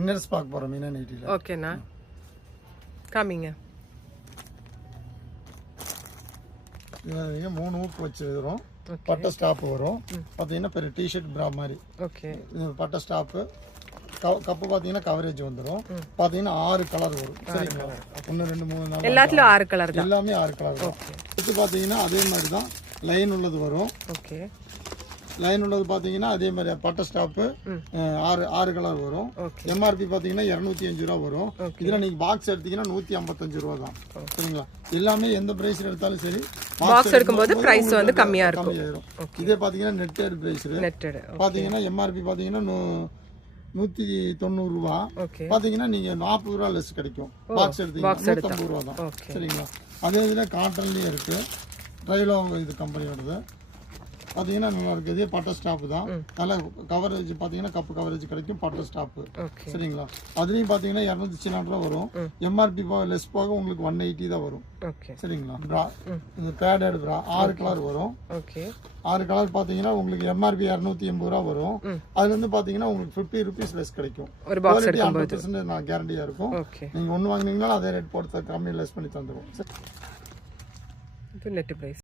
Inners பார்க்க போகிறோம் மீனா நைட்டியில். ஓகேண்ணா, காமிங்க. இது 3 ஊக்கு வச்சு வரும். பட்டை ஸ்டாப் வரும். பார்த்தீங்கன்னா பெரிய டிஷர்ட் ப்ரா மாதிரி. ஓகே, பட்டை ஸ்டாப்பு. கப்பு பார்த்தீங்கன்னா கவரேஜ் வந்துடும். பார்த்தீங்கன்னா 6 கலர் வரும். சரிங்களா? 1 2 3 4 எல்லாத்துலயும் 6 கலர் தான். எல்லாமே 6 கலர் வரும். இது பார்த்தீங்கன்னா அதே மாதிரி தான் லைன் உள்ளது வரும். ஓகே, லைன் உள்ளது பார்த்தீங்கன்னா அதே மாதிரி பட்டை ஸ்டாப்பு 6 கலர் வரும். எம்ஆர்பி பார்த்தீங்கன்னா 205 ரூபா வரும். இதில் நீங்கள் பாக்ஸ் எடுத்தீங்கன்னா 155 ரூபா தான். சரிங்களா? எல்லாமே எந்த பிரைஸ்ல எடுத்தாலும் சரி, பாக்ஸ் எடுக்கும்போது பிரைஸ் வந்து கம்மியா இருக்கும். இதே பார்த்தீங்கன்னா நெட்டட் பிரைஸ். நெட்டட் பார்த்தீங்கன்னா எம்ஆர்பி பார்த்தீங்கன்னா 190 ரூபா. பார்த்தீங்கன்னா நீங்க 40 ரூபா லெஸ் கிடைக்கும். பாக்ஸ் எடுத்தீங்கன்னா 150 ரூபா தான். சரிங்களா? அதே இதில் காட்டன்லேயே இருக்கு. ட்ரைலோ இது கம்பெனியோடது. பார்த்தீங்கன்னா நல்லா இருக்குது. இதே பட்டர் ஸ்டாப்பு தான். நல்லா கவரேஜ் பார்த்தீங்கன்னா கப்பு கவரேஜ் கிடைக்கும். Butter stop. சரிங்களா? அதுலேயும் பார்த்தீங்கன்னா 290 ரூபா வரும். எம்ஆர்பி லெஸ் போக உங்களுக்கு 180 தான் வரும். சரிங்களா? ப்ரா இது பேடட் ப்ரா 6 கலர் வரும். 6 கலர் பார்த்தீங்கன்னா உங்களுக்கு எம்ஆர்பி 280 ரூபா வரும். அதுல இருந்து பார்த்தீங்கன்னா உங்களுக்கு 50 ருபீஸ் லெஸ் கிடைக்கும். குவாலிட்டி 100% நான் கேரண்டியா இருக்கும். நீங்க ஒன்று வாங்கினீங்கன்னா அதே ரேட் போட்டு கம்மி லெஸ் பண்ணி தந்துடும். Net price